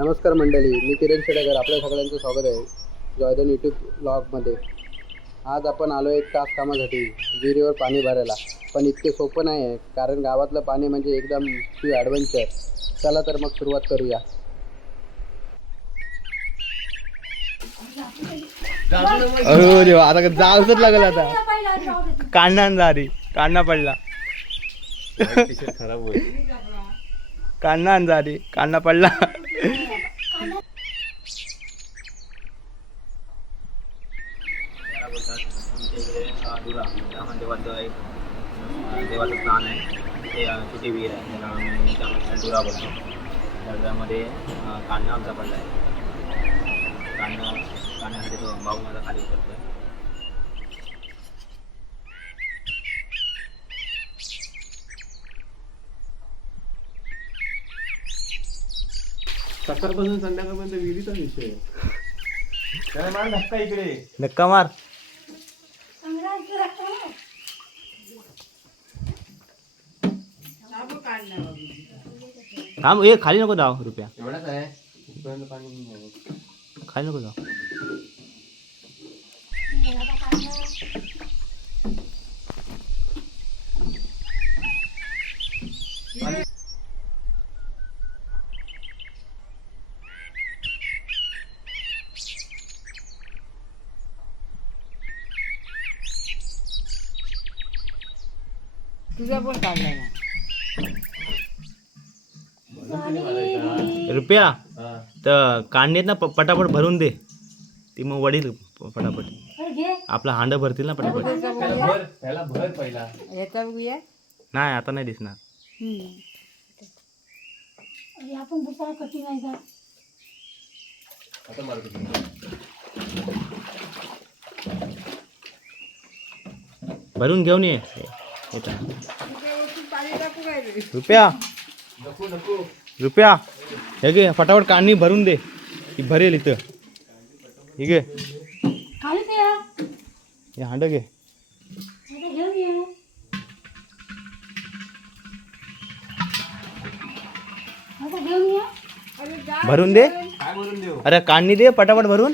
नमस्कार मंडळी मी किरण शेडेकर आपल्या सगळ्यांचं स्वागत आहे जॉयदन यूट्यूब ब्लॉगमध्ये आज आपण आलो एक तास कामासाठी विहिरीवर पाणी भरायला. पण इतके सोपं नाही आहे कारण गावातलं पाणी म्हणजे एकदम ती ॲडव्हेंचर चला तर मग सुरुवात करूया. अरे देवा आता जावच लागल आता. काढणा अंधारी काढणा पडला. खराब होईल. काढणा अंधारी काढणा पडला. देवाचं एक देवाचं स्थान आहे. ते छोटी विहीर आहे. त्याला आम्ही त्यामध्ये डुरा बोलतो तर त्यामध्ये कांदा आमचा पडला आहे. कांदा कांद्यासाठी तो भाऊ माझा खाली करतोय सकाळपासून संध्याकाळपर्यंत विहिरीचा विषय आहे. मार धक्का इकडे. धक्का मार. थांब ए खाली नको जाऊ रुपया. एवढाच आहे. इथपर्यंत पाणी नाही. खाली नको जाऊ. तुझा पण काढला ना. रुपया? हा. तर काढणीत ना प- पटापट भरून दे. ती मग वडील पटापट. आपला हांड भरतील ना पटापट. त्याला भर त्याला भर पहिला. याचा बघूया नाही आता नाही दिसणार. आपण दुसरा कठी नाही जात. आता मारतो भरून घेऊन ये. रुपया. नको नको. रुपया. हे घे फटाफट काढणी भरून दे. ती भरेल इथं. ठीक आहे. हे हांड घे. भरून दे. काय भरून देऊ? अरे काढणी दे पटापट भरून.